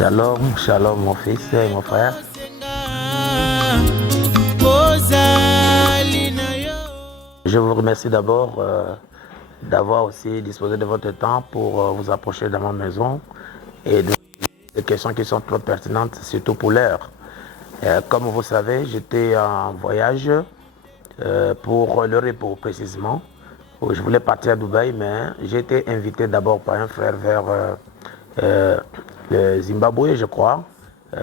Shalom, shalom mon fils et mon frère. Je vous remercie d'abord d'avoir aussi disposé de votre temps pour vous approcher de ma maison et des questions qui sont trop pertinentes, surtout pour l'heure. Comme vous savez, j'étais en voyage pour le repos précisément. Où je voulais partir à Dubaï, mais j'ai été invité d'abord par un frère vers le Zimbabwe, je crois.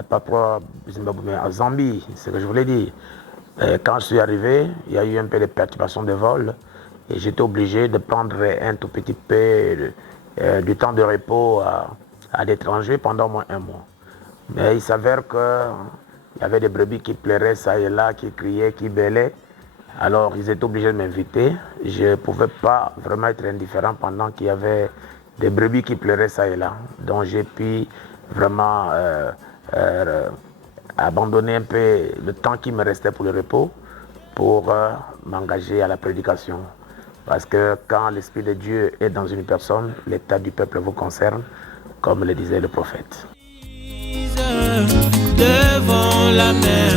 Pas pour Zimbabwe, mais à Zambie, c'est ce que je voulais dire. Quand je suis arrivé, il y a eu un peu de perturbation de vol et j'étais obligé de prendre un tout petit peu du temps de repos à l'étranger pendant au moins un mois. Mais il s'avère qu'il y avait des brebis qui pleuraient ça et là, qui criaient, qui bêlaient. Alors, ils étaient obligés de m'inviter. Je ne pouvais pas vraiment être indifférent pendant qu'il y avait des brebis qui pleuraient ça et là. Donc, j'ai pu vraiment abandonner un peu le temps qui me restait pour le repos pour m'engager à la prédication. Parce que quand l'Esprit de Dieu est dans une personne, l'état du peuple vous concerne, comme le disait le prophète. Devant la mer.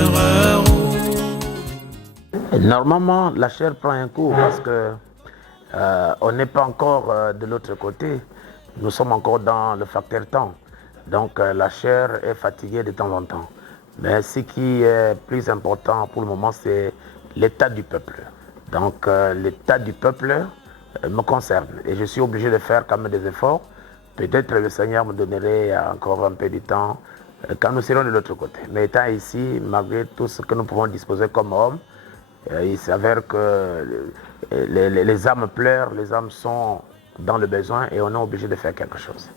Normalement, la chair prend un coup parce que on n'est pas encore de l'autre côté. Nous sommes encore dans le facteur temps. Donc la chair est fatiguée de temps en temps. Mais ce qui est plus important pour le moment, c'est l'état du peuple. Donc l'état du peuple me concerne. Et je suis obligé de faire quand même des efforts. Peut-être le Seigneur me donnerait encore un peu de temps quand nous serons de l'autre côté. Mais étant ici, malgré tout ce que nous pouvons disposer comme hommes, il s'avère que les âmes pleurent, les âmes sont dans le besoin et on est obligé de faire quelque chose.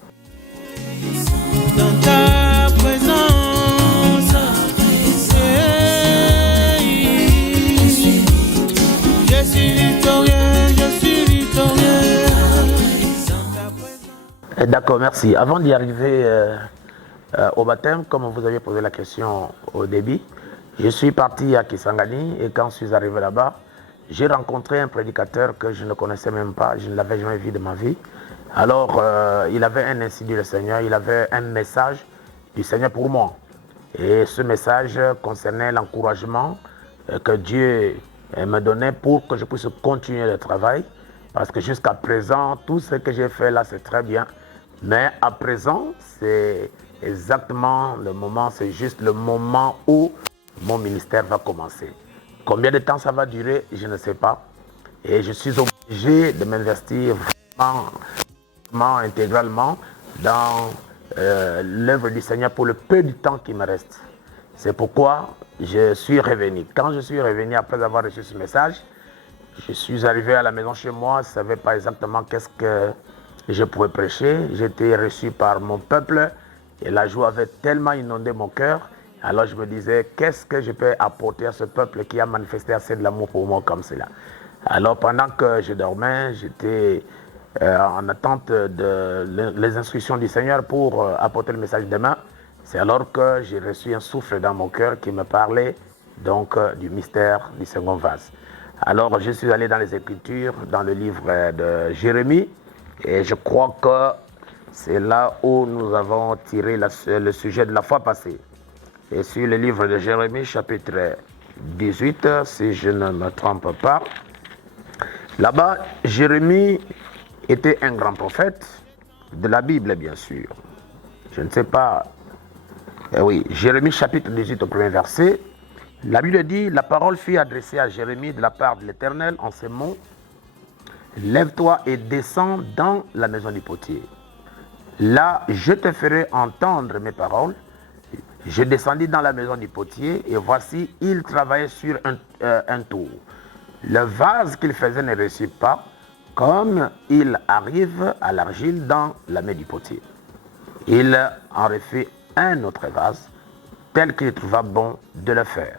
Dans ta présence, je suis victorieux, je suis victorieux. D'accord, merci. Avant d'y arriver au baptême, comme vous aviez posé la question au début, je suis parti à Kisangani et quand je suis arrivé là-bas, j'ai rencontré un prédicateur que je ne connaissais même pas, je ne l'avais jamais vu de ma vie. Alors, il avait un insigne du Seigneur, il avait un message du Seigneur pour moi. Et ce message concernait l'encouragement que Dieu me donnait pour que je puisse continuer le travail. Parce que jusqu'à présent, tout ce que j'ai fait là, c'est très bien. Mais à présent, c'est exactement le moment, c'est juste le moment où mon ministère va commencer. Combien de temps ça va durer, je ne sais pas. Et je suis obligé de m'investir vraiment intégralement dans l'œuvre du Seigneur pour le peu de temps qui me reste. C'est pourquoi je suis revenu. Quand je suis revenu après avoir reçu ce message, je suis arrivé à la maison chez moi, je ne savais pas exactement qu'est-ce que je pouvais prêcher. J'étais reçu par mon peuple et la joie avait tellement inondé mon cœur. Alors je me disais, qu'est-ce que je peux apporter à ce peuple qui a manifesté assez de l'amour pour moi comme cela. Alors pendant que je dormais, j'étais en attente des instructions du Seigneur pour apporter le message demain. C'est alors que j'ai reçu un souffle dans mon cœur qui me parlait donc du mystère du second vase. Alors je suis allé dans les Écritures, dans le livre de Jérémie, et je crois que c'est là où nous avons tiré le sujet de la fois passée. Et sur le livre de Jérémie, chapitre 18, si je ne me trompe pas. Là-bas, Jérémie était un grand prophète de la Bible, bien sûr. Je ne sais pas. Oui, Jérémie, chapitre 18, au premier verset. La Bible dit, la parole fut adressée à Jérémie de la part de l'Éternel en ces mots. Lève-toi et descends dans la maison du potier. Là, je te ferai entendre mes paroles. Je descendis dans la maison du potier et voici, il travaillait sur un tour. Le vase qu'il faisait ne réussit pas, comme il arrive à l'argile dans la main du potier. Il en refait un autre vase, tel qu'il trouva bon de le faire.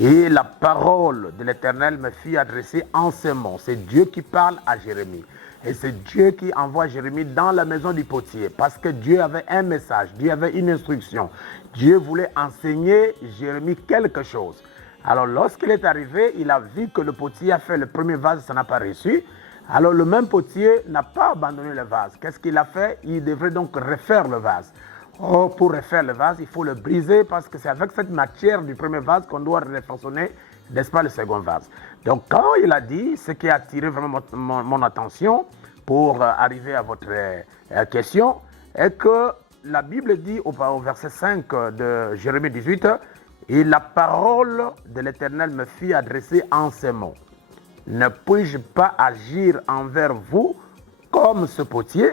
Et la parole de l'Éternel me fut adressée en ces mots. C'est Dieu qui parle à Jérémie. Et c'est Dieu qui envoie Jérémie dans la maison du potier. Parce que Dieu avait un message, Dieu avait une instruction. Dieu voulait enseigner Jérémie quelque chose. Alors lorsqu'il est arrivé, il a vu que le potier a fait le premier vase, ça n'a pas réussi. Alors le même potier n'a pas abandonné le vase. Qu'est-ce qu'il a fait? Il devrait donc refaire le vase. Oh, pour refaire le vase, il faut le briser parce que c'est avec cette matière du premier vase qu'on doit refaçonner, n'est-ce pas, le second vase. Donc, quand il a dit, ce qui a attiré vraiment mon attention pour arriver à votre question, est que la Bible dit au verset 5 de Jérémie 18, « Et la parole de l'Éternel me fit adresser en ces mots. Ne puis-je pas agir envers vous comme ce potier,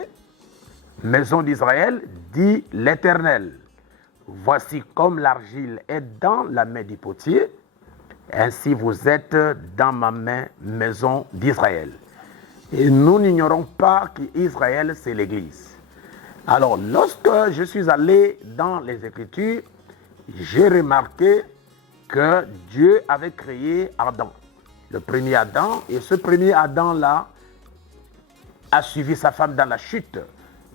maison d'Israël, dit l'Éternel. Voici comme l'argile est dans la main du potier, ainsi vous êtes dans ma main, maison d'Israël. » Et nous n'ignorons pas qu'Israël, c'est l'Église. Alors, lorsque je suis allé dans les Écritures, j'ai remarqué que Dieu avait créé Adam, le premier Adam, et ce premier Adam-là a suivi sa femme dans la chute.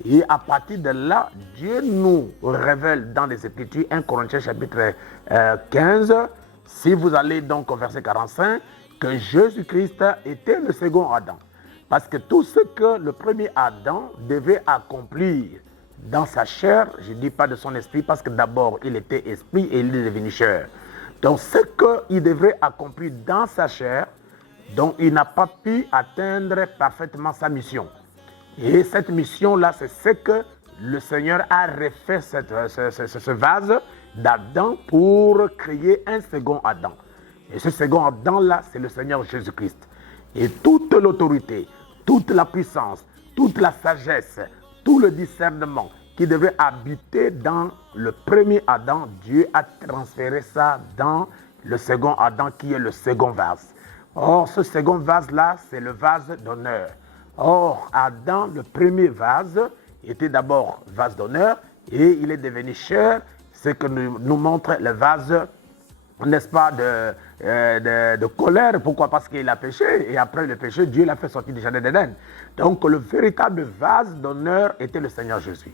Et à partir de là, Dieu nous révèle dans les Écritures, 1 Corinthiens chapitre 15, si vous allez donc au verset 45, que Jésus-Christ était le second Adam. Parce que tout ce que le premier Adam devait accomplir dans sa chair, je ne dis pas de son esprit, parce que d'abord il était esprit et il est devenu chair. Donc ce qu'il devrait accomplir dans sa chair, donc il n'a pas pu atteindre parfaitement sa mission. Et cette mission-là, c'est ce que le Seigneur a refait ce vase d'Adam pour créer un second Adam. Et ce second Adam-là, c'est le Seigneur Jésus-Christ. Et toute l'autorité, toute la puissance, toute la sagesse, tout le discernement qui devait habiter dans le premier Adam, Dieu a transféré ça dans le second Adam qui est le second vase. Or, ce second vase-là, c'est le vase d'honneur. Or, Adam, le premier vase, était d'abord vase d'honneur et il est devenu chair, ce que nous montre le vase, n'est-ce pas, de colère. Pourquoi? Parce qu'il a péché et après le péché, Dieu l'a fait sortir du jardin d'Éden. Donc, le véritable vase d'honneur était le Seigneur Jésus.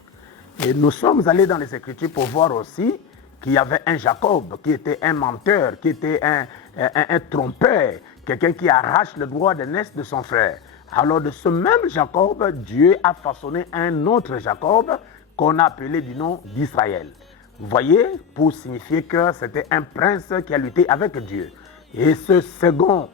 Et nous sommes allés dans les Écritures pour voir aussi qu'il y avait un Jacob qui était un menteur, qui était un trompeur, quelqu'un qui arrache le droit d'aînesse de son frère. Alors de ce même Jacob, Dieu a façonné un autre Jacob qu'on a appelé du nom d'Israël. Vous voyez, pour signifier que c'était un prince qui a lutté avec Dieu. Et ce second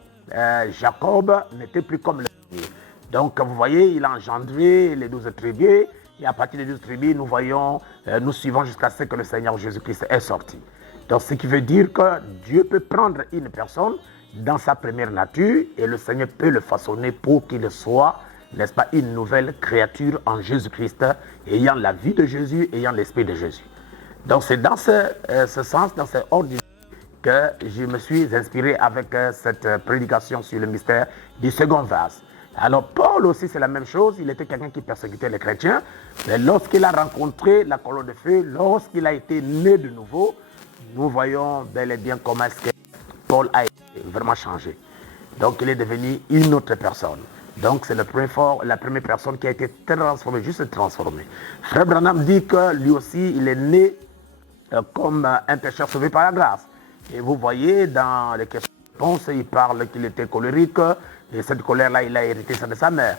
Jacob n'était plus comme le premier. Donc vous voyez, il a engendré les 12 tribus. Et à partir des 12 tribus, nous voyons, nous suivons jusqu'à ce que le Seigneur Jésus-Christ est sorti. Donc ce qui veut dire que Dieu peut prendre une personne dans sa première nature et le Seigneur peut le façonner pour qu'il soit, n'est-ce pas, une nouvelle créature en Jésus-Christ, ayant la vie de Jésus, ayant l'esprit de Jésus. Donc c'est dans ce sens, dans ce ordre que je me suis inspiré avec cette prédication sur le mystère du second vase. Alors Paul aussi c'est la même chose, il était quelqu'un qui persécutait les chrétiens, mais lorsqu'il a rencontré la colonne de feu, lorsqu'il a été né de nouveau, nous voyons bel et bien comment est-ce que Paul a été vraiment changé. Donc il est devenu une autre personne. Donc c'est la première personne qui a été transformée, juste transformée. Frère Branham dit que lui aussi il est né comme un pécheur sauvé par la grâce. Et vous voyez dans les questions-réponses, il parle qu'il était colérique, et cette colère-là, il a hérité ça de sa mère.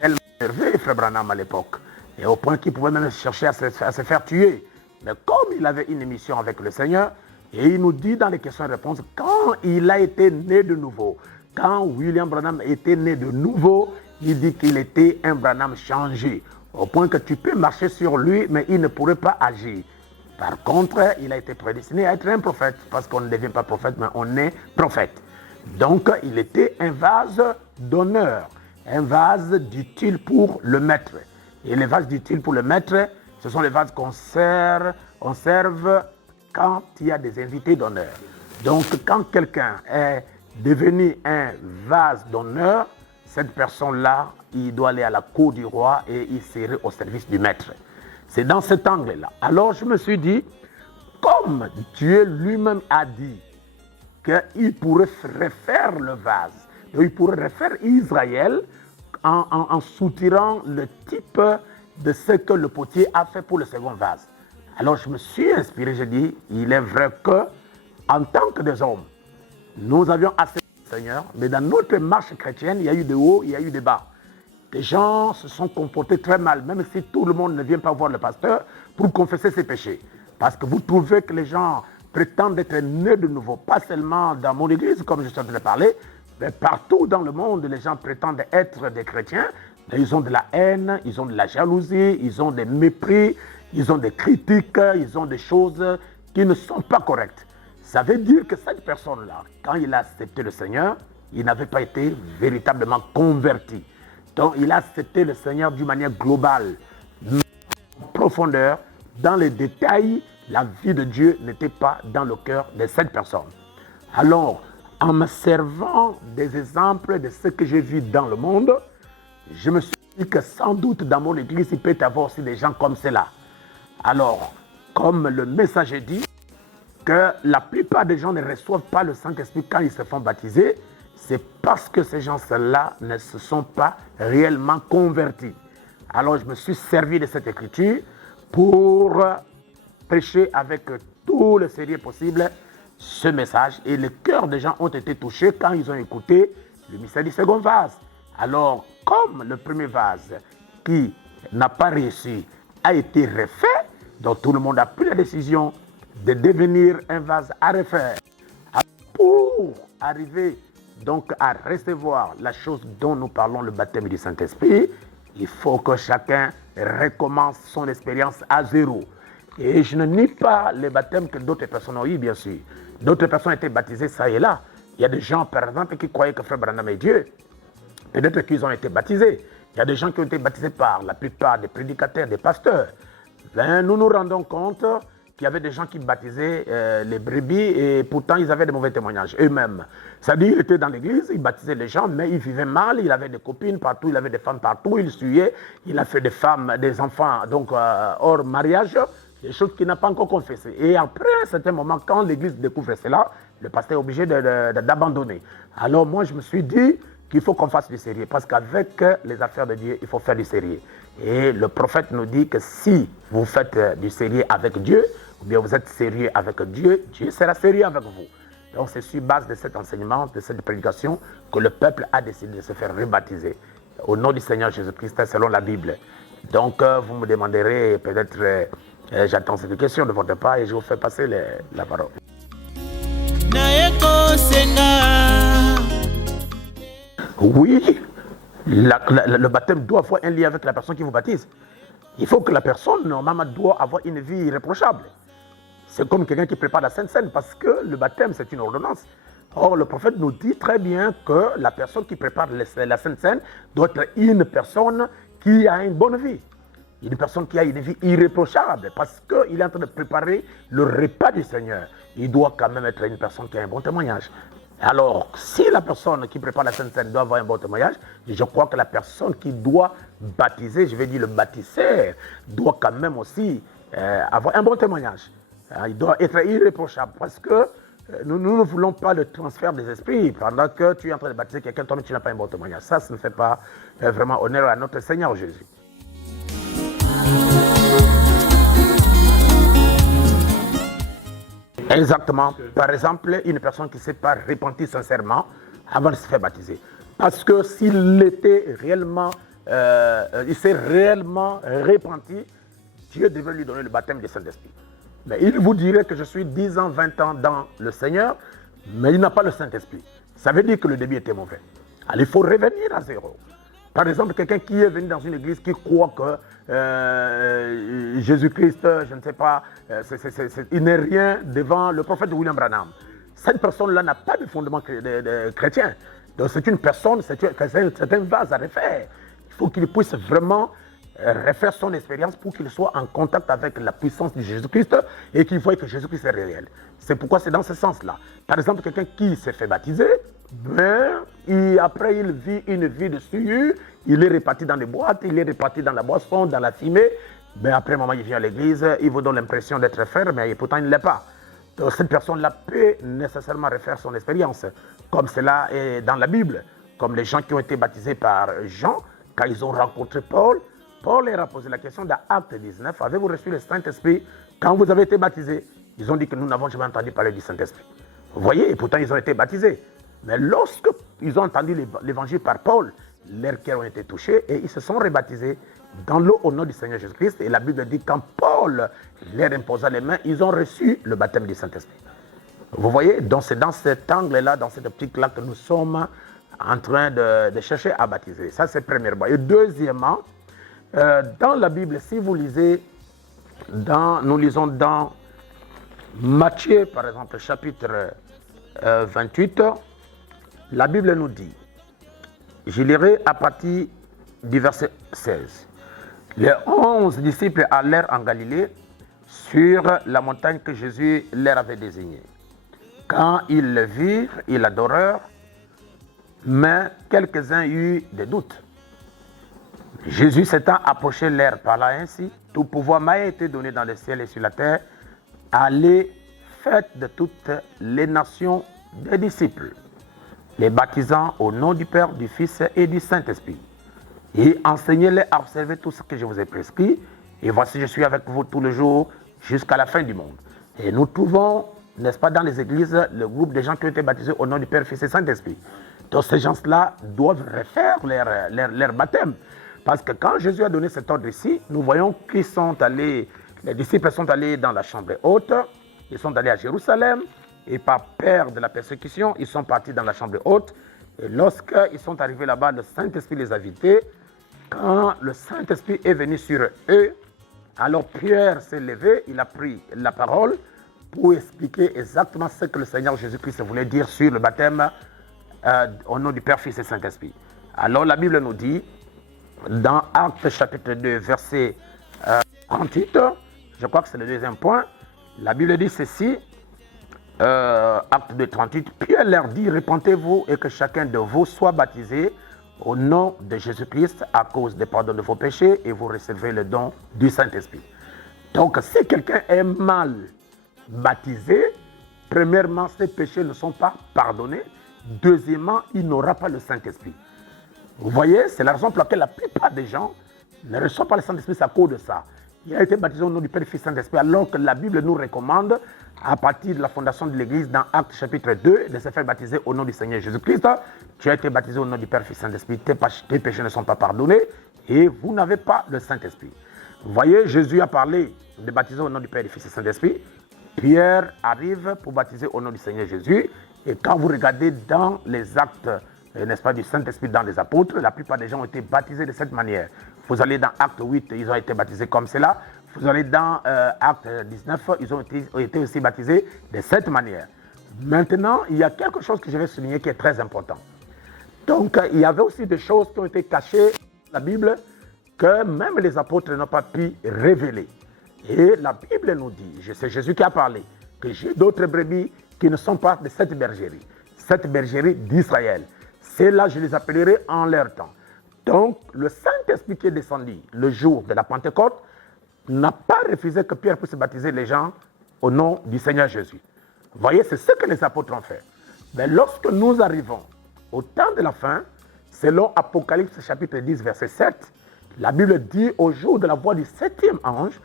Elle m'a énervé, Frère Branham, à l'époque. Et au point qu'il pouvait même chercher à se faire tuer. Mais comme il avait une émission avec le Seigneur, et il nous dit dans les questions-réponses, quand il a été né de nouveau, quand William Branham était né de nouveau, il dit qu'il était un Branham changé. Au point que tu peux marcher sur lui, mais il ne pourrait pas agir. Par contre, il a été prédestiné à être un prophète, parce qu'on ne devient pas prophète, mais on est prophète. Donc, il était un vase d'honneur, un vase d'utile pour le maître. Et les vases d'utile pour le maître, ce sont les vases qu'on serve quand il y a des invités d'honneur. Donc, quand quelqu'un est devenu un vase d'honneur, cette personne-là, il doit aller à la cour du roi et il serait au service du maître. C'est dans cet angle-là. Alors, je me suis dit, comme Dieu lui-même a dit, qu'il pourrait refaire le vase. Donc, il pourrait refaire Israël en soutirant le type de ce que le potier a fait pour le second vase. Alors je me suis inspiré, j'ai dit, il est vrai que en tant que des hommes, nous avions assez de Seigneur, mais dans notre marche chrétienne, il y a eu des hauts, il y a eu des bas. des gens se sont comportés très mal, même si tout le monde ne vient pas voir le pasteur pour confesser ses péchés. Parce que vous trouvez que les gens prétendent être nés de nouveau, pas seulement dans mon église, comme je suis en train de parler, mais partout dans le monde, les gens prétendent être des chrétiens, mais ils ont de la haine, ils ont de la jalousie, ils ont des mépris, ils ont des critiques, ils ont des choses qui ne sont pas correctes. Ça veut dire que cette personne-là, quand il a accepté le Seigneur, il n'avait pas été véritablement converti. Donc il a accepté le Seigneur d'une manière globale, en profondeur, dans les détails, la vie de Dieu n'était pas dans le cœur de cette personne. Alors, en me servant des exemples de ce que j'ai vu dans le monde, je me suis dit que sans doute dans mon église, il peut y avoir aussi des gens comme cela. Alors, comme le messager dit, que la plupart des gens ne reçoivent pas le Saint-Esprit quand ils se font baptiser, c'est parce que ces gens-là ne se sont pas réellement convertis. Alors, je me suis servi de cette écriture pour prêcher avec tout le sérieux possible ce message. Et les cœurs des gens ont été touchés quand ils ont écouté le mystère du second vase. Alors, comme le premier vase qui n'a pas réussi a été refait, donc tout le monde a pris la décision de devenir un vase à refaire. Pour arriver donc à recevoir la chose dont nous parlons, le baptême du Saint-Esprit, il faut que chacun recommence son expérience à zéro. Et je ne nie pas les baptêmes que d'autres personnes ont eu, bien sûr. D'autres personnes ont été baptisées ça et là. Il y a des gens, par exemple, qui croyaient que Frère Branham est Dieu. Peut-être qu'ils ont été baptisés. Il y a des gens qui ont été baptisés par la plupart des prédicateurs, des pasteurs. Ben, nous nous rendons compte qu'il y avait des gens qui baptisaient les brebis et pourtant ils avaient de mauvais témoignages eux-mêmes. C'est-à-dire qu'ils étaient dans l'église, ils baptisaient les gens, mais ils vivaient mal, il avait des copines partout, il avait des femmes partout, il suyait, il a fait des femmes, des enfants donc hors mariage, des choses qu'il n'a pas encore confessées. Et après un certain moment, quand l'église découvre cela, le pasteur est obligé d'abandonner. Alors moi je me suis dit qu'il faut qu'on fasse du sérieux, parce qu'avec les affaires de Dieu, il faut faire du sérieux. Et le prophète nous dit que si vous faites du sérieux avec Dieu, ou bien vous êtes sérieux avec Dieu, Dieu sera sérieux avec vous. Donc c'est sur base de cet enseignement, de cette prédication, que le peuple a décidé de se faire rebaptiser au nom du Seigneur Jésus-Christ selon la Bible. Donc vous me demanderez, peut-être j'attends cette question de votre part et je vous fais passer la parole. Oui, le baptême doit avoir un lien avec la personne qui vous baptise. Il faut que la personne, normalement, doit avoir une vie irréprochable. C'est comme quelqu'un qui prépare la Sainte Seine, parce que le baptême, c'est une ordonnance. Or, le prophète nous dit très bien que la personne qui prépare la Sainte Seine doit être une personne qui a une bonne vie. Une personne qui a une vie irréprochable, parce qu'il est en train de préparer le repas du Seigneur. Il doit quand même être une personne qui a un bon témoignage. Alors, si la personne qui prépare la Sainte Seine doit avoir un bon témoignage, je crois que la personne qui doit baptiser, je vais dire le baptiseur, doit quand même aussi avoir un bon témoignage. Il doit être irréprochable parce que nous ne voulons pas le transfert des esprits. Pendant que tu es en train de baptiser quelqu'un, toi-même tu n'as pas un bon témoignage. Ça ne fait pas vraiment honneur à notre Seigneur Jésus. Exactement. Par exemple, une personne qui ne s'est pas repentie sincèrement avant de se faire baptiser. Parce que s'il était réellement, il s'est réellement repenti, Dieu devait lui donner le baptême du Saint-Esprit. Mais il vous dirait que je suis 10 ans, 20 ans dans le Seigneur, mais il n'a pas le Saint-Esprit. Ça veut dire que le début était mauvais. Alors il faut revenir à zéro. Par exemple, quelqu'un qui est venu dans une église qui croit que Jésus-Christ, je ne sais pas, il n'est rien devant le prophète William Branham. Cette personne-là n'a pas de fondement chrétien. Donc c'est une personne, c'est un vase à refaire. Il faut qu'il puisse vraiment refaire son expérience pour qu'il soit en contact avec la puissance de Jésus-Christ et qu'il voie que Jésus-Christ est réel. C'est pourquoi c'est dans ce sens-là. Par exemple, quelqu'un qui s'est fait baptiser, après il vit une vie de souillure, il est réparti dans les boîtes, il est réparti dans la boisson, dans la fumée. Mais après un moment, il vient à l'église, il vous donne l'impression d'être frère, mais pourtant il ne l'est pas. Donc cette personne-là peut nécessairement refaire son expérience, comme cela est dans la Bible. Comme les gens qui ont été baptisés par Jean, quand ils ont rencontré Paul, Paul leur a posé la question dans Acte 19, avez-vous reçu le Saint-Esprit quand vous avez été baptisés? Ils ont dit que nous n'avons jamais entendu parler du Saint-Esprit. Vous voyez, et pourtant ils ont été baptisés. Mais lorsqu'ils ont entendu l'évangile par Paul, leurs cœurs ont été touchés et ils se sont rebaptisés dans l'eau au nom du Seigneur Jésus-Christ. Et la Bible dit quand Paul leur imposa les mains, ils ont reçu le baptême du Saint-Esprit. Vous voyez, donc c'est dans cet angle-là, dans cette optique-là que nous sommes en train de chercher à baptiser. Ça, c'est premièrement. Et deuxièmement, dans la Bible, si vous lisez, nous lisons dans Matthieu, par exemple, chapitre 28, la Bible nous dit, je lirai à partir du verset 16. Les 11 disciples allèrent en Galilée sur la montagne que Jésus leur avait désignée. Quand ils le virent, ils l'adorèrent, mais quelques-uns eurent des doutes. Jésus s'étant approché leur parla ainsi, tout pouvoir m'a été donné dans le ciel et sur la terre. Allez, faites de toutes les nations des disciples, les baptisant au nom du Père, du Fils et du Saint-Esprit. Et enseignez-les à observer tout ce que je vous ai prescrit. Et voici, je suis avec vous tous les jours jusqu'à la fin du monde. Et nous trouvons, n'est-ce pas, dans les églises, le groupe des gens qui ont été baptisés au nom du Père, Fils et Saint-Esprit. Donc ces gens-là doivent refaire leur baptême. Parce que quand Jésus a donné cet ordre ici, nous voyons qu'ils sont allés, les disciples sont allés dans la chambre haute, ils sont allés à Jérusalem, et par peur de la persécution, ils sont partis dans la chambre haute. Et lorsqu'ils sont arrivés là-bas, le Saint-Esprit les a invités. Quand le Saint-Esprit est venu sur eux, alors Pierre s'est levé, il a pris la parole pour expliquer exactement ce que le Seigneur Jésus-Christ voulait dire sur le baptême au nom du Père, Fils et Saint-Esprit. Alors la Bible nous dit, dans Actes chapitre 2, verset 38, je crois que c'est le deuxième point, la Bible dit ceci, Acte 2, 38, Pierre leur dit, repentez-vous et que chacun de vous soit baptisé au nom de Jésus-Christ à cause des pardons de vos péchés et vous recevrez le don du Saint-Esprit. Donc si quelqu'un est mal baptisé, premièrement, ses péchés ne sont pas pardonnés. Deuxièmement, il n'aura pas le Saint-Esprit. Vous voyez, c'est la raison pour laquelle la plupart des gens ne reçoivent pas le Saint-Esprit, c'est à cause de ça. Il a été baptisé au nom du Père, Fils et Saint-Esprit, alors que la Bible nous recommande, à partir de la fondation de l'Église, dans Actes chapitre 2, de se faire baptiser au nom du Seigneur Jésus-Christ. Tu as été baptisé au nom du Père, Fils et Saint-Esprit, tes péchés ne sont pas pardonnés et vous n'avez pas le Saint-Esprit. Vous voyez, Jésus a parlé de baptiser au nom du Père, du Fils et Saint-Esprit. Pierre arrive pour baptiser au nom du Seigneur Jésus. Et quand vous regardez dans les actes, n'est-ce pas, du Saint-Esprit dans les apôtres, la plupart des gens ont été baptisés de cette manière. Vous allez dans Acte 8, ils ont été baptisés comme cela. Vous allez dans Acte 19, ils ont été aussi baptisés de cette manière. Maintenant, il y a quelque chose que je vais souligner qui est très important. Donc, il y avait aussi des choses qui ont été cachées dans la Bible que même les apôtres n'ont pas pu révéler. Et la Bible nous dit, c'est Jésus qui a parlé, que j'ai d'autres brebis qui ne sont pas de cette bergerie d'Israël. Celles-là, je les appellerai en leur temps. Donc, le Saint-Esprit qui est descendu le jour de la Pentecôte n'a pas refusé que Pierre puisse baptiser les gens au nom du Seigneur Jésus. Vous voyez, c'est ce que les apôtres ont fait. Mais lorsque nous arrivons au temps de la fin, selon Apocalypse chapitre 10, verset 7, la Bible dit au jour de la voix du 7e ange,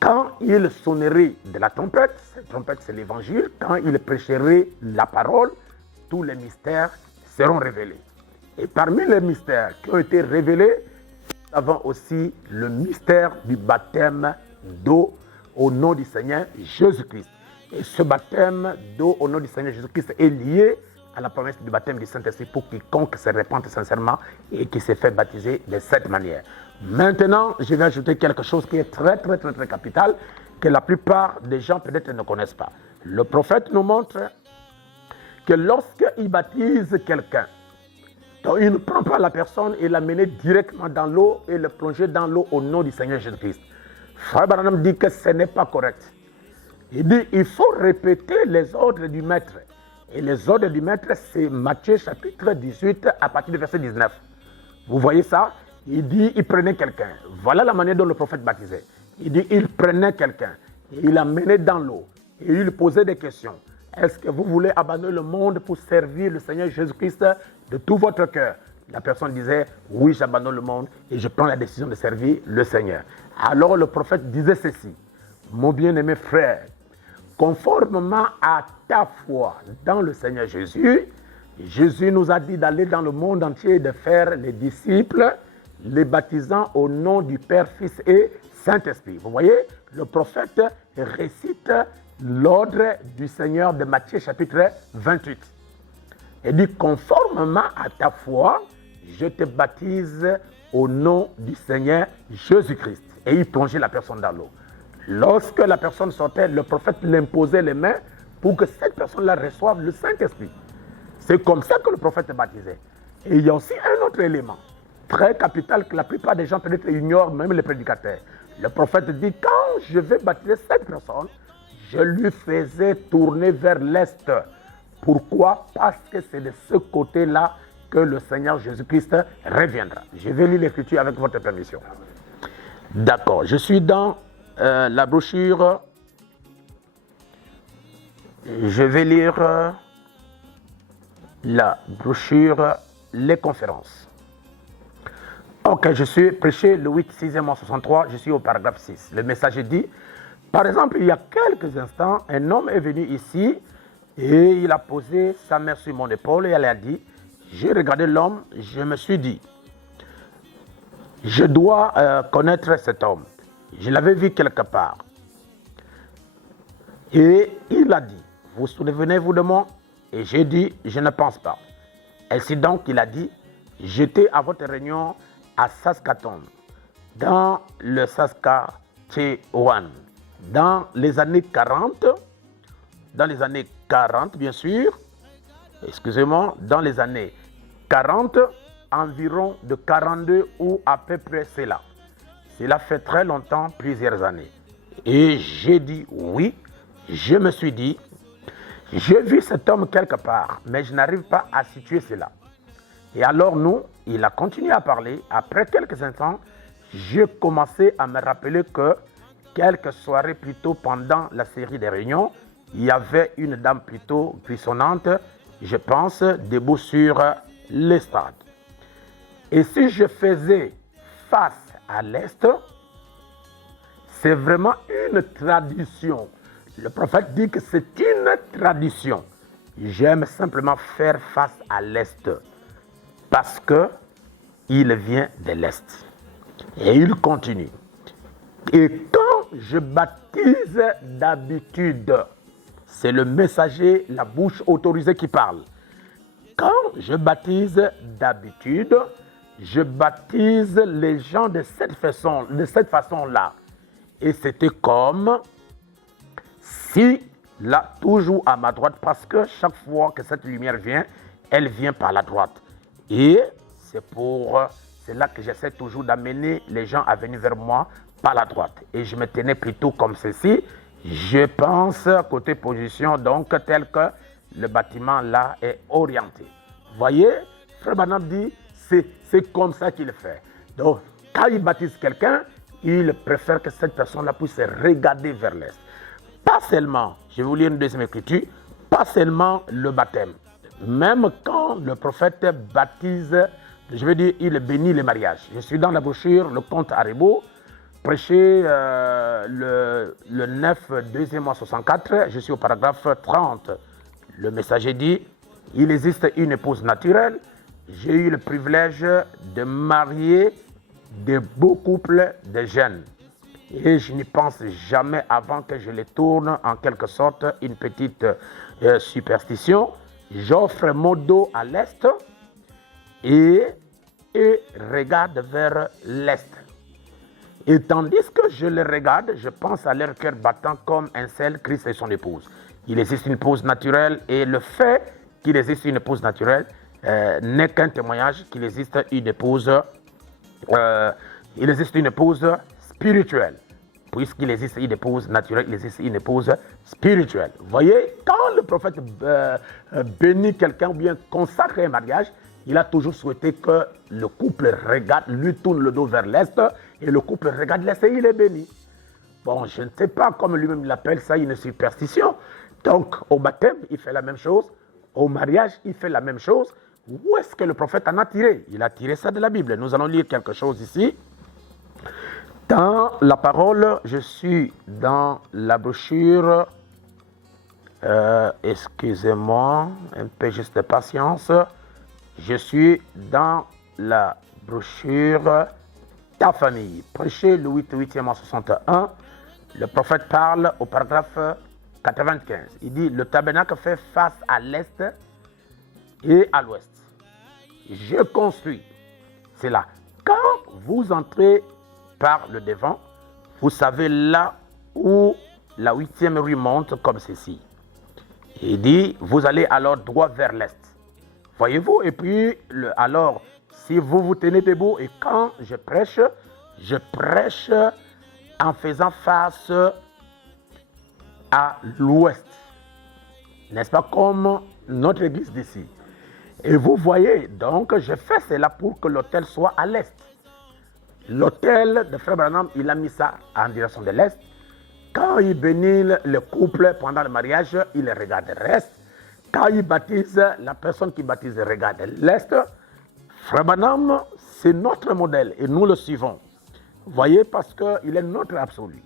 quand il sonnerait de la trompette, cette trompette c'est l'évangile, quand il prêcherait la parole, tous les mystères seront révélés. Et parmi les mystères qui ont été révélés, nous avons aussi le mystère du baptême d'eau au nom du Seigneur Jésus-Christ. Et ce baptême d'eau au nom du Seigneur Jésus-Christ est lié à la promesse du baptême du Saint-Esprit pour quiconque se répande sincèrement et qui s'est fait baptiser de cette manière. Maintenant, je vais ajouter quelque chose qui est très capital, que la plupart des gens peut-être ne connaissent pas. Le prophète nous montre que lorsqu'il baptise quelqu'un, donc il ne prend pas la personne et l'amène directement dans l'eau et le plonger dans l'eau au nom du Seigneur Jésus-Christ. Frère Branham dit que ce n'est pas correct. Il dit il faut répéter les ordres du maître. Et les ordres du maître, c'est Matthieu chapitre 18 à partir du verset 19. Vous voyez ça? Il dit il prenait quelqu'un. Voilà la manière dont le prophète baptisait. Il dit il prenait quelqu'un. Et il l'amenait dans l'eau. Et il posait des questions. Est-ce que vous voulez abandonner le monde pour servir le Seigneur Jésus-Christ de tout votre cœur? La personne disait, oui, j'abandonne le monde et je prends la décision de servir le Seigneur. Alors le prophète disait ceci, mon bien-aimé frère, conformément à ta foi dans le Seigneur Jésus, Jésus nous a dit d'aller dans le monde entier et de faire les disciples, les baptisant au nom du Père, Fils et Saint-Esprit. Vous voyez, le prophète récite l'ordre du Seigneur de Matthieu chapitre 28. Il dit, conformément à ta foi, je te baptise au nom du Seigneur Jésus-Christ. Et il plongeait la personne dans l'eau. Lorsque la personne sortait, le prophète l'imposait les mains pour que cette personne-là reçoive le Saint-Esprit. C'est comme ça que le prophète est baptisé. Et il y a aussi un autre élément, très capital, que la plupart des gens peut-être ignorent, même les prédicateurs. Le prophète dit, quand je vais baptiser cette personne, je lui faisais tourner vers l'Est. Pourquoi? Parce que c'est de ce côté-là que le Seigneur Jésus-Christ reviendra. Je vais lire l'Écriture avec votre permission. D'accord, je suis dans la brochure. Je vais lire la brochure Les conférences. Ok, je suis prêché le 8-6-63, je suis au paragraphe 6. Le message dit, par exemple, il y a quelques instants, un homme est venu ici et il a posé sa main sur mon épaule et elle a dit, j'ai regardé l'homme, je me suis dit, je dois connaître cet homme. Je l'avais vu quelque part. Et il a dit, vous souvenez-vous de moi? Et j'ai dit, je ne pense pas. Ainsi donc, il a dit, j'étais à votre réunion à Saskatoon, dans le Saskatchewan, dans les années 40, bien sûr, excusez-moi, dans les années 40, environ de 42 ou à peu près c'est là. Cela fait très longtemps, plusieurs années. Et j'ai dit oui, je me suis dit, j'ai vu cet homme quelque part, mais je n'arrive pas à situer cela. Et alors il a continué à parler. Après quelques instants, j'ai commencé à me rappeler que quelques soirées plus tôt pendant la série des réunions, il y avait une dame plutôt puissante, je pense, debout sur l'estrade. Et si je faisais face à l'Est, c'est vraiment une tradition. Le prophète dit que c'est une tradition. J'aime simplement faire face à l'Est parce qu'il vient de l'Est. Et il continue. Et quand je baptise d'habitude, c'est le messager, la bouche autorisée qui parle. Quand je baptise d'habitude, je baptise les gens de cette façon-là. Et c'était comme si, là, toujours à ma droite, parce que chaque fois que cette lumière vient, elle vient par la droite. Et c'est là que j'essaie toujours d'amener les gens à venir vers moi par la droite. Et je me tenais plutôt comme ceci. Je pense côté position, donc tel que le bâtiment là est orienté. Vous voyez, Frère Branham dit, c'est comme ça qu'il fait. Donc, quand il baptise quelqu'un, il préfère que cette personne-là puisse regarder vers l'Est. Pas seulement, je vais vous lire une deuxième écriture, pas seulement le baptême. Même quand le prophète baptise, je veux dire, il bénit les mariages. Je suis dans la brochure, le Comte Aribo, prêché le 9 2e mois 64, je suis au paragraphe 30. Le messager dit, il existe une épouse naturelle. J'ai eu le privilège de marier de beaux couples de jeunes. Et je n'y pense jamais avant que je les tourne en quelque sorte une petite superstition. J'offre mon dos à l'est et regarde vers l'est. Et tandis que je les regarde, je pense à leur cœur battant comme un seul Christ et son épouse. Il existe une épouse naturelle et le fait qu'il existe une épouse naturelle n'est qu'un témoignage qu'il existe une épouse spirituelle. Puisqu'il existe une épouse naturelle, il existe une épouse spirituelle. Vous voyez, quand le prophète bénit quelqu'un ou bien consacre un mariage, il a toujours souhaité que le couple regarde, lui tourne le dos vers l'est et le couple regarde l'est et il est béni. Bon, je ne sais pas comment lui-même l'appelle ça, une superstition. Donc, au baptême, il fait la même chose. Au mariage, il fait la même chose. Où est-ce que le prophète en a tiré? Il a tiré ça de la Bible. Nous allons lire quelque chose ici. Dans la parole, je suis dans la brochure Excusez-moi, un peu juste de patience. Je suis dans la brochure Ta famille. Prêcher le 8e en 61. Le prophète parle au paragraphe 95. Il dit, le tabernacle fait face à l'est et à l'ouest. Je construis. C'est là. Quand vous entrez par le devant, vous savez là où la 8e rue monte comme ceci. Il dit, vous allez alors droit vers l'est. Voyez-vous? Et puis, alors, si vous vous tenez debout et quand je prêche en faisant face à l'ouest. N'est-ce pas comme notre église d'ici? Et vous voyez, donc, je fais cela pour que l'autel soit à l'est. L'autel de Frère Branham, il a mis ça en direction de l'est. Quand il bénit le couple pendant le mariage, il regarde l'est. Quand il baptise, la personne qui baptise regarde l'est. Frère Branham, c'est notre modèle et nous le suivons. Vous voyez, parce qu'il est notre absolu.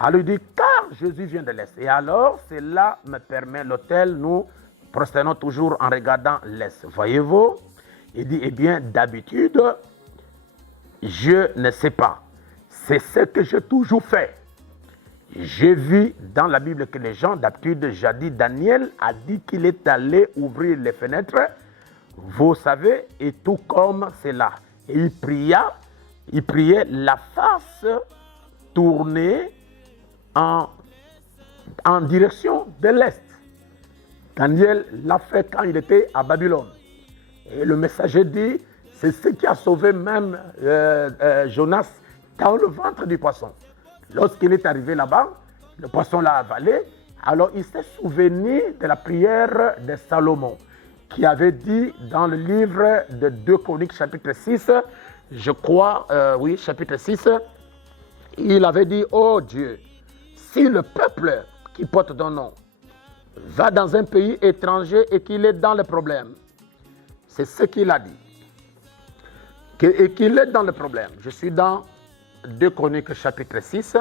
Alors il dit, car Jésus vient de l'est. Et alors, cela me permet, l'autel, nous prosternons toujours en regardant l'est. Voyez-vous? Il dit, eh bien, d'habitude, je ne sais pas. C'est ce que j'ai toujours fait. J'ai vu dans la Bible que les gens, d'habitude, jadis, Daniel a dit qu'il est allé ouvrir les fenêtres, vous savez, et tout comme cela. Et il priait la face tournée en direction de l'Est. Daniel l'a fait quand il était à Babylone. Et le messager dit, c'est ce qui a sauvé même Jonas dans le ventre du poisson. Lorsqu'il est arrivé là-bas, le poisson l'a avalé. Alors il s'est souvenu de la prière de Salomon, qui avait dit dans le livre de 2 Chroniques, chapitre 6, je crois, oui, chapitre 6, il avait dit, oh Dieu, si le peuple qui porte ton nom va dans un pays étranger et qu'il est dans le problème, c'est ce qu'il a dit, et qu'il est dans le problème. Je suis dans 2 Chroniques, chapitre 6.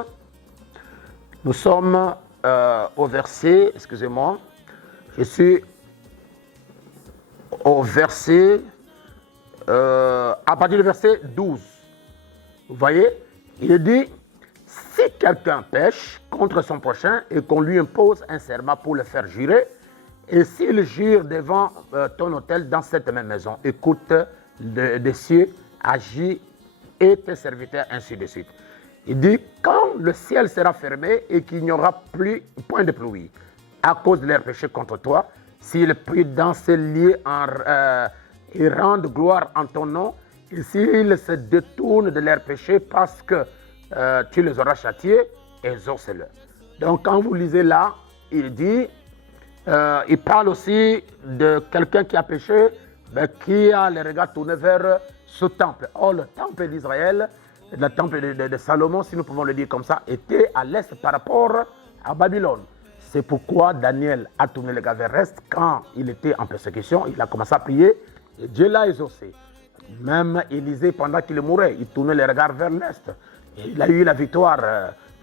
Nous sommes au verset, excusez-moi, je suis au verset, à partir du verset 12. Vous voyez, il dit, si quelqu'un pêche contre son prochain et qu'on lui impose un serment pour le faire jurer, et s'il jure devant ton autel dans cette même maison, écoute des cieux, agis et tes serviteurs, ainsi de suite. Il dit, quand le ciel sera fermé et qu'il n'y aura point de pluie, à cause de leurs péchés contre toi, s'ils prient dans ces lieux et rendent gloire en ton nom, et s'ils se détournent de leurs péchés parce que tu les auras châtiés, exauce-le. Donc quand vous lisez là, il dit, il parle aussi de quelqu'un qui a péché, mais qui a les regards tournés vers ce temple. Or, le temple d'Israël, le temple de Salomon, si nous pouvons le dire comme ça, était à l'est par rapport à Babylone. C'est pourquoi Daniel a tourné le regard vers l'est quand il était en persécution. Il a commencé à prier et Dieu l'a exaucé. Même Élisée, pendant qu'il mourait, il tournait le regard vers l'est. Et il a eu la victoire,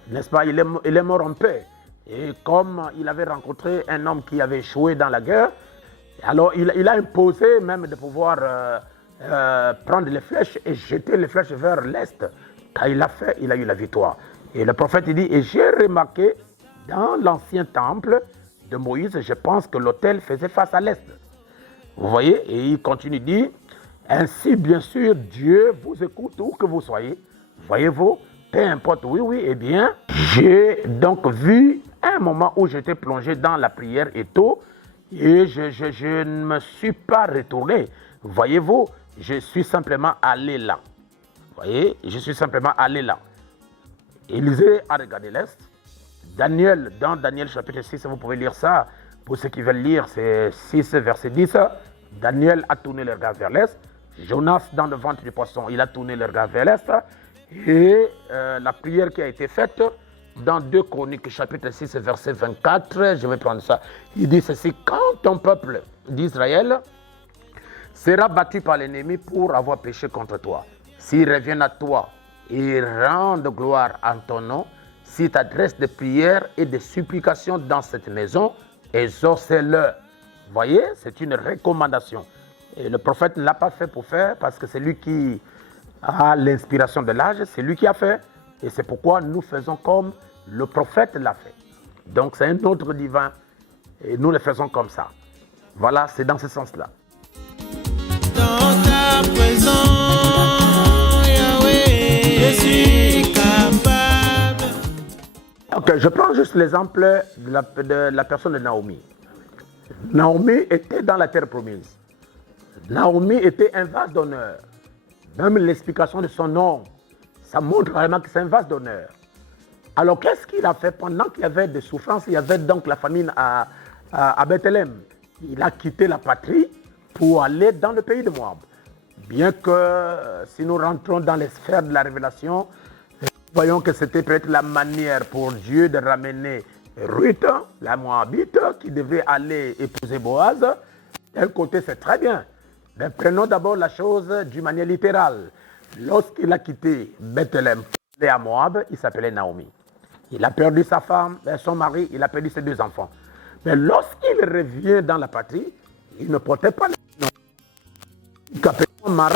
n'est-ce pas? Il est mort en paix. Et comme il avait rencontré un homme qui avait échoué dans la guerre, alors il a imposé même de pouvoir prendre les flèches et jeter les flèches vers l'est. Quand il l'a fait, il a eu la victoire. Et le prophète il dit, et j'ai remarqué dans l'ancien temple de Moïse, je pense que l'autel faisait face à l'est. Vous voyez, et il continue, dit, ainsi bien sûr Dieu vous écoute où que vous soyez. Voyez-vous, peu importe, oui, eh bien, j'ai donc vu un moment où j'étais plongé dans la prière et tout, et je ne me suis pas retourné. Voyez-vous, je suis simplement allé là. Voyez, je suis simplement allé là. Élisée a regardé l'est. Daniel, dans Daniel chapitre 6, vous pouvez lire ça. Pour ceux qui veulent lire, c'est 6 verset 10. Daniel a tourné le regard vers l'est. Jonas, dans le ventre du poisson, il a tourné le regard vers l'est. Et la prière qui a été faite dans 2 Chroniques, chapitre 6, verset 24, je vais prendre ça. Il dit ceci, quand ton peuple d'Israël sera battu par l'ennemi pour avoir péché contre toi, s'ils reviennent à toi et rendent gloire en ton nom, s'ils t'adressent des prières et des supplications dans cette maison, exaucez-le. Vous voyez, c'est une recommandation. Et le prophète ne l'a pas fait pour faire parce que c'est lui qui a l'inspiration de l'âge, c'est lui qui a fait. Et c'est pourquoi nous faisons comme le prophète l'a fait. Donc c'est un ordre divin et nous le faisons comme ça. Voilà, c'est dans ce sens-là. Dans ta présence, Yahweh, je suis capable. Ok, je prends juste l'exemple de la personne de Naomi. Naomi était dans la terre promise. Naomi était un vase d'honneur. Même l'explication de son nom, ça montre vraiment que c'est un vase d'honneur. Alors qu'est-ce qu'il a fait pendant qu'il y avait des souffrances? Il y avait donc la famine à Bethléem. Il a quitté la patrie pour aller dans le pays de Moab. Bien que si nous rentrons dans les sphères de la révélation, voyons que c'était peut-être la manière pour Dieu de ramener Ruth, la Moabite, qui devait aller épouser Boaz. D'un côté, c'est très bien. Mais prenons d'abord la chose d'une manière littérale. Lorsqu'il a quitté Bethléem pour aller à Moab, il s'appelait Naomi. Il a perdu sa femme, son mari, il a perdu ses 2 enfants. Mais lorsqu'il revient dans la patrie, il ne portait pas le nom. Il s'appelait Mara.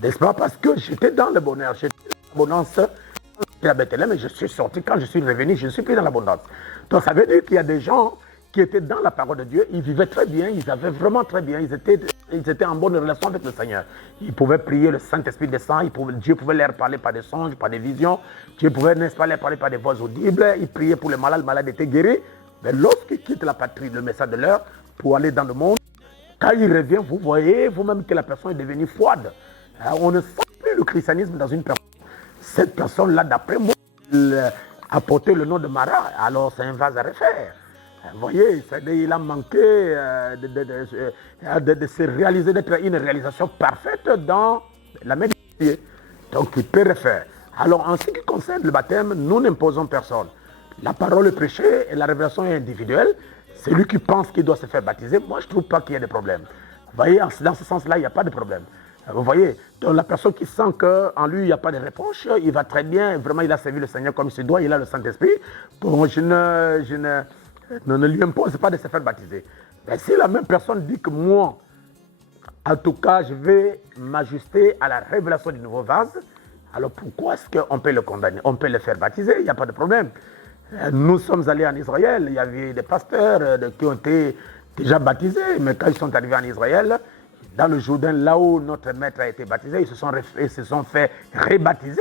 N'est-ce pas? Parce que j'étais dans le bonheur, j'étais dans l'abondance à Bethléem et je suis sorti. Quand je suis revenu, je ne suis plus dans l'abondance. Donc ça veut dire qu'il y a des gens qui étaient dans la parole de Dieu, ils vivaient très bien, ils avaient vraiment très bien, ils étaient en bonne relation avec le Seigneur. Ils pouvaient prier, le Saint-Esprit descend, Dieu pouvait leur parler par des songes, par des visions, Dieu pouvait, n'est-ce pas, leur parler par des voix audibles, ils priaient pour les malades, le malade était guéri. Mais lorsqu'ils quittent la patrie, le message de l'heure, pour aller dans le monde, quand il revient, vous voyez vous-même que la personne est devenue froide. On ne sent plus le christianisme dans une personne. Cette personne-là, d'après moi, a porté le nom de Mara, alors c'est un vase à refaire. Vous voyez, il a manqué de se réaliser, d'être une réalisation parfaite dans la main de Dieu. Donc il peut refaire. Alors en ce qui concerne le baptême, nous n'imposons personne. La parole est prêchée et la révélation est individuelle. Celui qui pense qu'il doit se faire baptiser, moi je ne trouve pas qu'il y ait de problème. Vous voyez, dans ce sens-là, il n'y a pas de problème. Vous voyez, donc la personne qui sent qu'en lui, il n'y a pas de réponse, il va très bien, vraiment il a servi le Seigneur comme il se doit, il a le Saint-Esprit. Bon, je ne lui impose pas de se faire baptiser. Mais si la même personne dit que moi, en tout cas, je vais m'ajuster à la révélation du nouveau vase, alors pourquoi est-ce qu'on peut le condamner? On peut le faire baptiser, il n'y a pas de problème. Nous sommes allés en Israël, il y avait des pasteurs qui ont été déjà baptisés, mais quand ils sont arrivés en Israël, dans le Jourdain, là où notre maître a été baptisé, ils se sont fait rebaptiser.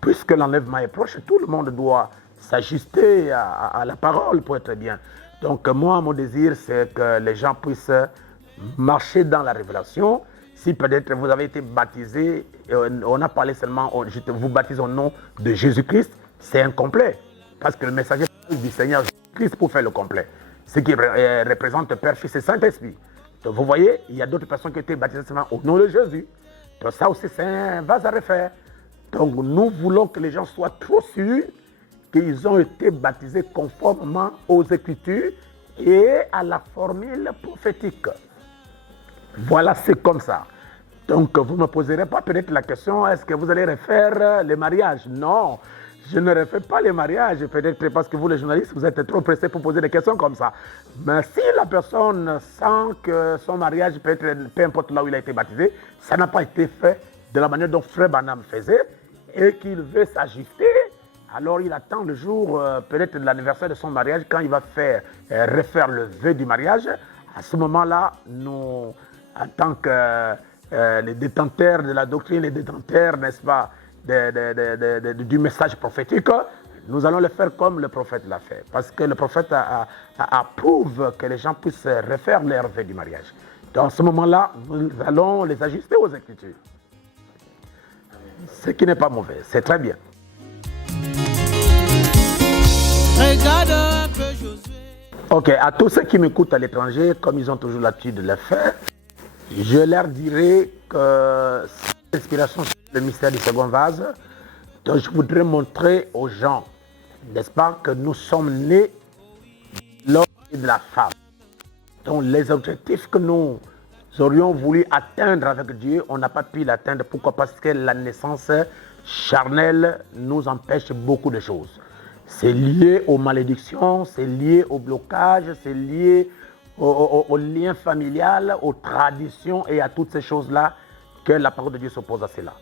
Puisque l'enlèvement est proche, tout le monde doit s'ajuster à la parole pour être bien. Donc moi, mon désir, c'est que les gens puissent marcher dans la révélation. Si peut-être vous avez été baptisé, on a parlé seulement, je vous baptise au nom de Jésus-Christ, c'est incomplet. Parce que le messager du Seigneur Jésus-Christ pour faire le complet. Ce qui représente Père, Fils et Saint-Esprit. Donc vous voyez, il y a d'autres personnes qui ont été baptisées seulement au nom de Jésus. Donc ça aussi, c'est un vase à refaire. Donc nous voulons que les gens soient trop sûrs qu'ils ont été baptisés conformément aux Écritures et à la formule prophétique. Voilà, c'est comme ça. Donc vous ne me poserez pas peut-être la question, est-ce que vous allez refaire les mariages? Non, je ne refais pas les mariages, peut-être parce que vous les journalistes, vous êtes trop pressés pour poser des questions comme ça. Mais si la personne sent que son mariage, peut-être, peu importe là où il a été baptisé, ça n'a pas été fait de la manière dont Frère Branham faisait, et qu'il veut s'ajuster, alors il attend le jour peut-être de l'anniversaire de son mariage, quand il va refaire le vœu du mariage. À ce moment-là, nous, en tant que les détenteurs de la doctrine, les détenteurs, n'est-ce pas, du message prophétique, nous allons le faire comme le prophète l'a fait. Parce que le prophète approuve que les gens puissent refaire leur vœu du mariage. Dans ce moment-là, nous allons les ajuster aux Écritures. Ce qui n'est pas mauvais, c'est très bien. Ok, à tous ceux qui m'écoutent à l'étranger, comme ils ont toujours l'habitude de le faire, je leur dirai que cette inspiration, c'est le mystère du second vase. Donc je voudrais montrer aux gens, n'est-ce pas, que nous sommes nés de l'homme et de la femme. Donc les objectifs que nous aurions voulu atteindre avec Dieu, on n'a pas pu l'atteindre. Pourquoi? Parce que la naissance charnelle nous empêche beaucoup de choses. C'est lié aux malédictions, c'est lié au blocage, c'est lié au lien familial, aux traditions et à toutes ces choses-là que la parole de Dieu s'oppose à cela.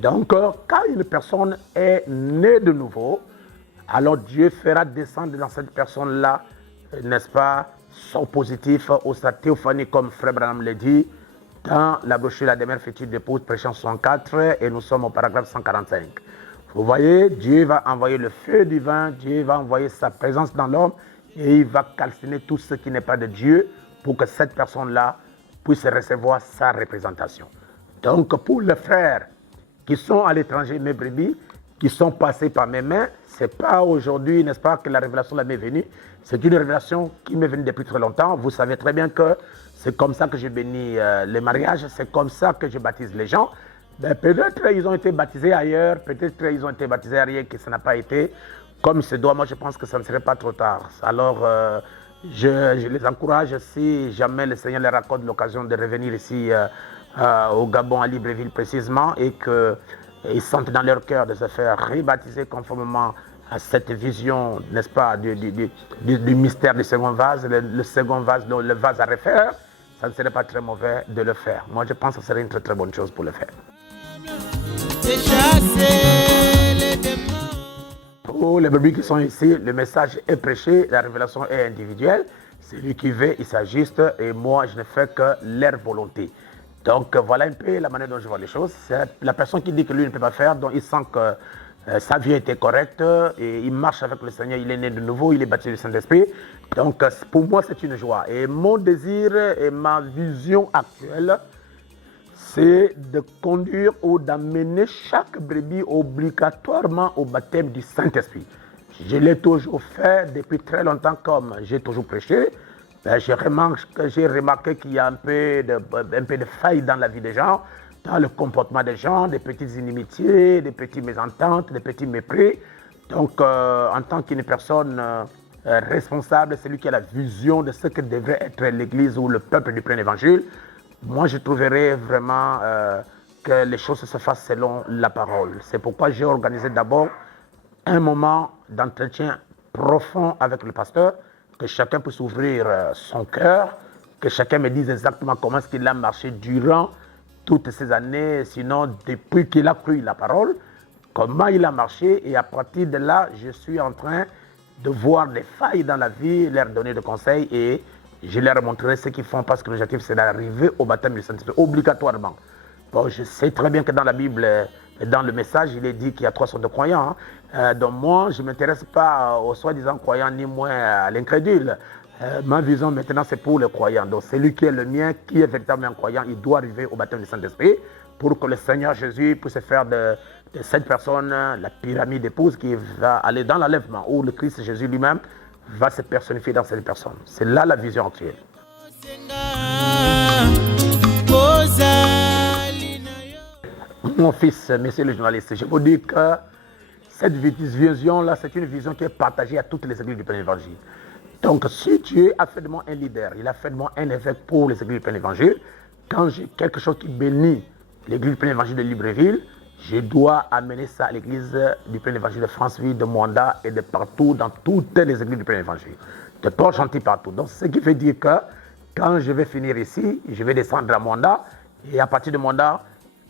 Donc, quand une personne est née de nouveau, alors Dieu fera descendre dans cette personne-là, n'est-ce pas, son positif au stade théophanique, comme Frère Branham l'a dit, dans la brochure La demeure future d'épouse, prêchant 64, et nous sommes au paragraphe 145. Vous voyez, Dieu va envoyer le feu divin, Dieu va envoyer sa présence dans l'homme, et il va calciner tout ce qui n'est pas de Dieu pour que cette personne-là puisse recevoir sa représentation. Donc, pour les frères qui sont à l'étranger, mes brebis, qui sont passés par mes mains, ce n'est pas aujourd'hui, n'est-ce pas, que la révélation m'est venue. C'est une révélation qui m'est venue depuis très longtemps. Vous savez très bien que c'est comme ça que je bénis les mariages, c'est comme ça que je baptise les gens. Ben, peut-être ils ont été baptisés ailleurs, peut-être ils ont été baptisés ailleurs, que ça n'a pas été comme se doit. Moi, je pense que ça ne serait pas trop tard. Alors, je les encourage, si jamais le Seigneur leur accorde l'occasion de revenir ici au Gabon, à Libreville précisément, et qu'ils sentent dans leur cœur de se faire rebaptiser conformément à cette vision, n'est-ce pas, du mystère du second vase, le second vase, le vase à refaire, ça ne serait pas très mauvais de le faire. Moi, je pense que ce serait une très très bonne chose pour le faire. Pour les brebis qui sont ici, le message est prêché, la révélation est individuelle. Celui qui veut, il s'ajuste, et moi, je ne fais que leur volonté. Donc, voilà un peu la manière dont je vois les choses. C'est la personne qui dit que lui ne peut pas faire, dont il sent que sa vie était correcte, et il marche avec le Seigneur, il est né de nouveau, il est baptisé du Saint-Esprit. Donc, pour moi, c'est une joie. Et mon désir et ma vision actuelle, c'est de conduire ou d'amener chaque brebis obligatoirement au baptême du Saint-Esprit. Je l'ai toujours fait depuis très longtemps, comme j'ai toujours prêché. J'ai remarqué qu'il y a un peu de failles dans la vie des gens, dans le comportement des gens, des petites inimitiés, des petites mésententes, des petits mépris. Donc, en tant qu'une personne responsable, celui qui a la vision de ce que devrait être l'Église ou le peuple du plein évangile, moi, je trouverais vraiment que les choses se fassent selon la parole. C'est pourquoi j'ai organisé d'abord un moment d'entretien profond avec le pasteur, que chacun puisse ouvrir son cœur, que chacun me dise exactement comment est-ce qu'il a marché durant toutes ces années, sinon depuis qu'il a cru la parole, comment il a marché, et à partir de là, je suis en train de voir des failles dans la vie, leur donner des conseils, et je leur montrerai ce qu'ils font, parce que l'objectif c'est d'arriver au baptême du Saint-Esprit, obligatoirement. Bon, je sais très bien que dans la Bible, dans le message, il est dit qu'il y a 3 sortes de croyants. Donc moi, je ne m'intéresse pas aux soi-disant croyants, ni moins à l'incrédule. Ma vision maintenant, c'est pour les croyants. Donc celui qui est le mien, qui est véritablement croyant, il doit arriver au baptême du Saint-Esprit pour que le Seigneur Jésus puisse faire de cette personne la pyramide épouse qui va aller dans l'enlèvement, où le Christ Jésus lui-même va se personnifier dans cette personne. C'est là la vision actuelle. Mon fils, monsieur le journaliste, je vous dis que cette vision-là, c'est une vision qui est partagée à toutes les églises du plein évangile. Donc, si Dieu a fait de moi un leader, il a fait de moi un évêque pour les églises du plein évangile, quand j'ai quelque chose qui bénit l'église du plein évangile de Libreville, je dois amener ça à l'église du plein évangile de Franceville, de Mwanda et de partout, dans toutes les églises du plein évangile. De Port-Gentil partout. Donc, ce qui veut dire que quand je vais finir ici, je vais descendre à Mwanda, et à partir de Mwanda,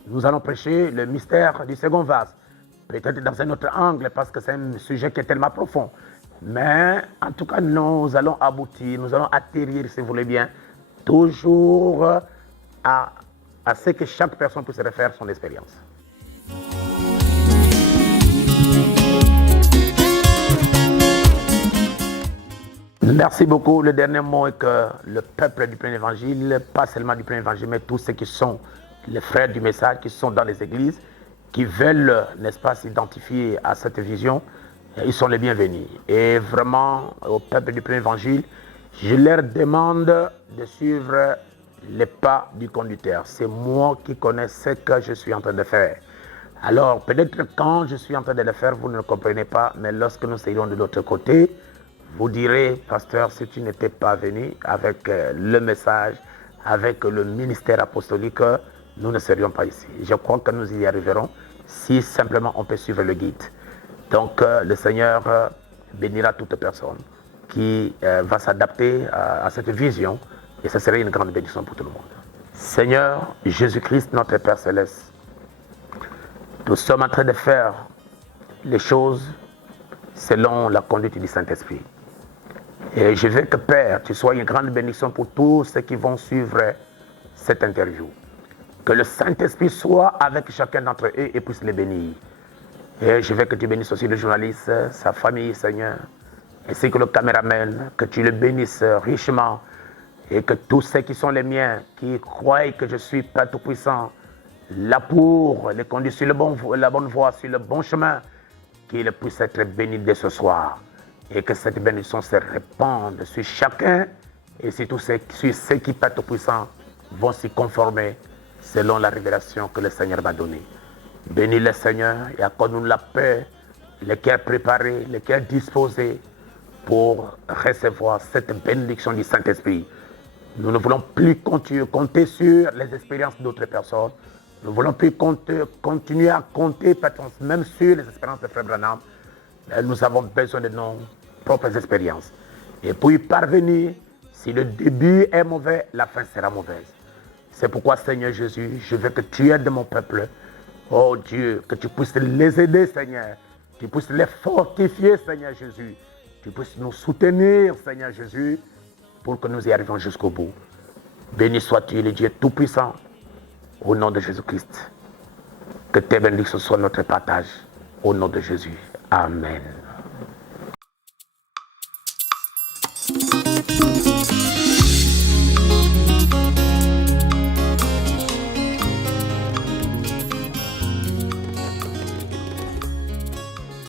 nous allons prêcher le mystère du second vase. Peut-être dans un autre angle, parce que c'est un sujet qui est tellement profond. Mais en tout cas, nous allons aboutir, nous allons atterrir, si vous voulez bien, toujours à ce que chaque personne puisse refaire son expérience. Merci beaucoup. Le dernier mot est que le peuple du plein évangile, pas seulement du plein évangile, mais tous ceux qui sont les frères du message, qui sont dans les églises, qui veulent, n'est-ce pas, s'identifier à cette vision, ils sont les bienvenus. Et vraiment, au peuple du plein évangile, je leur demande de suivre les pas du conducteur. C'est moi qui connais ce que je suis en train de faire. Alors, peut-être quand je suis en train de le faire, vous ne le comprenez pas, mais lorsque nous serons de l'autre côté, vous direz, pasteur, si tu n'étais pas venu avec le message, avec le ministère apostolique, nous ne serions pas ici. Je crois que nous y arriverons si simplement on peut suivre le guide. Donc le Seigneur bénira toute personne qui va s'adapter à cette vision, et ça serait une grande bénédiction pour tout le monde. Seigneur Jésus-Christ, notre Père Céleste, nous sommes en train de faire les choses selon la conduite du Saint-Esprit. Et je veux que, Père, tu sois une grande bénédiction pour tous ceux qui vont suivre cette interview. Que le Saint-Esprit soit avec chacun d'entre eux et puisse les bénir. Et je veux que tu bénisses aussi le journaliste, sa famille, Seigneur, ainsi que le caméraman, que tu le bénisses richement, et que tous ceux qui sont les miens, qui croient que je suis Père Tout-Puissant, là pour les conduire sur la bonne voie, sur le bon chemin, qu'ils puissent être bénis dès ce soir, et que cette bénédiction se répande sur chacun, et sur tous ceux qui, Père Tout-Puissant, vont s'y conformer selon la révélation que le Seigneur m'a donnée. Bénis le Seigneur et accorde-nous la paix, les cœurs préparés, les cœurs disposés pour recevoir cette bénédiction du Saint-Esprit. Nous ne voulons plus compter sur les expériences d'autres personnes. Nous ne voulons plus continuer à compter même sur les expériences de Frère Branham. Mais nous avons besoin de nos propres expériences. Et pour y parvenir, si le début est mauvais, la fin sera mauvaise. C'est pourquoi, Seigneur Jésus, je veux que tu aides mon peuple. Oh Dieu, que tu puisses les aider, Seigneur. Tu puisses les fortifier, Seigneur Jésus. Tu puisses nous soutenir, Seigneur Jésus, pour que nous y arrivions jusqu'au bout. Béni sois-tu, le Dieu Tout-Puissant, au nom de Jésus-Christ. Que tes bénédictions soient notre partage, au nom de Jésus. Amen.